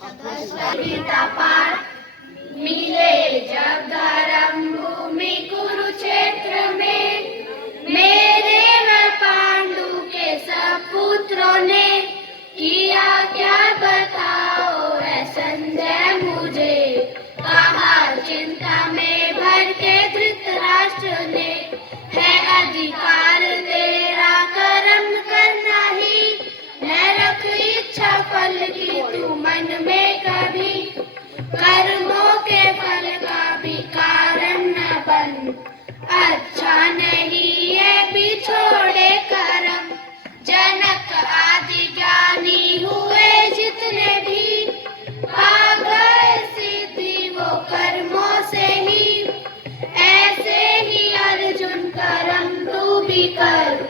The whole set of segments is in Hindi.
गीता पाठ मिले जब धर्म भूमि कुरुक्षेत्र में, मेरे व पांडु के सब पुत्रों ने किया क्या बताओ है संजय मुझे। कहा चिंता में भर के धृतराष्ट्र ने, है अधिकार तेरा कर्म करना ही, न रख इच्छा फल की तू मन में कभी। कर्मों के फल का भी कारण न बन, अच्छा नहीं है बिछोड़े कर्म। जनक आदि ज्ञानी हुए जितने भी, पा गए सिद्धि वो कर्मों से ही। ऐसे ही अर्जुन कर्म तू भी कर,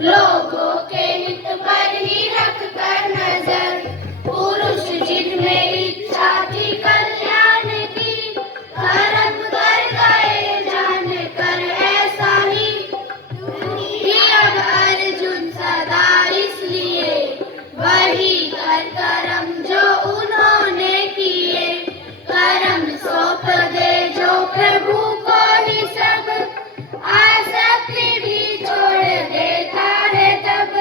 लोगों के हित पर ही रख कर नजर। पुरुष जिनमें इच्छा थी कल्याण की, कर्म कर गए जान कर ऐसा ही। अब अर्जुन सदा इसलिए वही कर कर्म जो उन्होंने किए। कर्म सौंप दे जो प्रभु को ही सब, आसक्ति भी छोड़ देता है तब।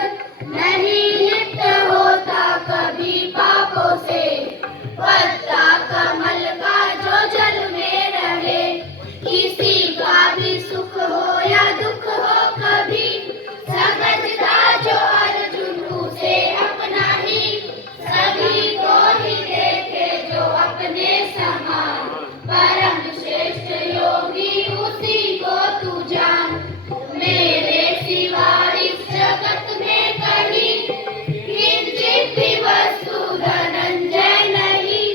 नहीं लिप्त होता कभी पापों से, पत्ता कमल का जो जल में रहे। किसी का भी सुख हो या दुख हो कभी, समझता जो अर्जुन उसे अपना ही। सभी को ही देखे जो अपने समान, परम श्रेष्ठ योगी उसी को तू जान। मेरे सिवा इस जगत में कहीं किंचित भी वस्तु धनंजय नहीं।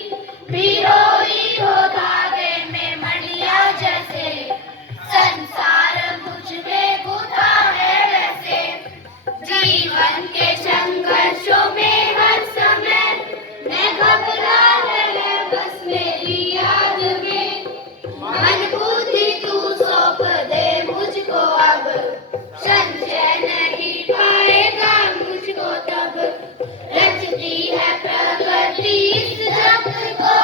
पिरोई हो धागे में मणिया जैसे, संसार मुझ में गुथा है वैसे। जीवन के संघर्षों में हर समय मैं घबरा है बस मेरी याद में। मन बुद्धि तू सौंप दे मुझको अब, संशय नहीं पाएगा मुझको तब। रचती है प्रकृति इस जगत को,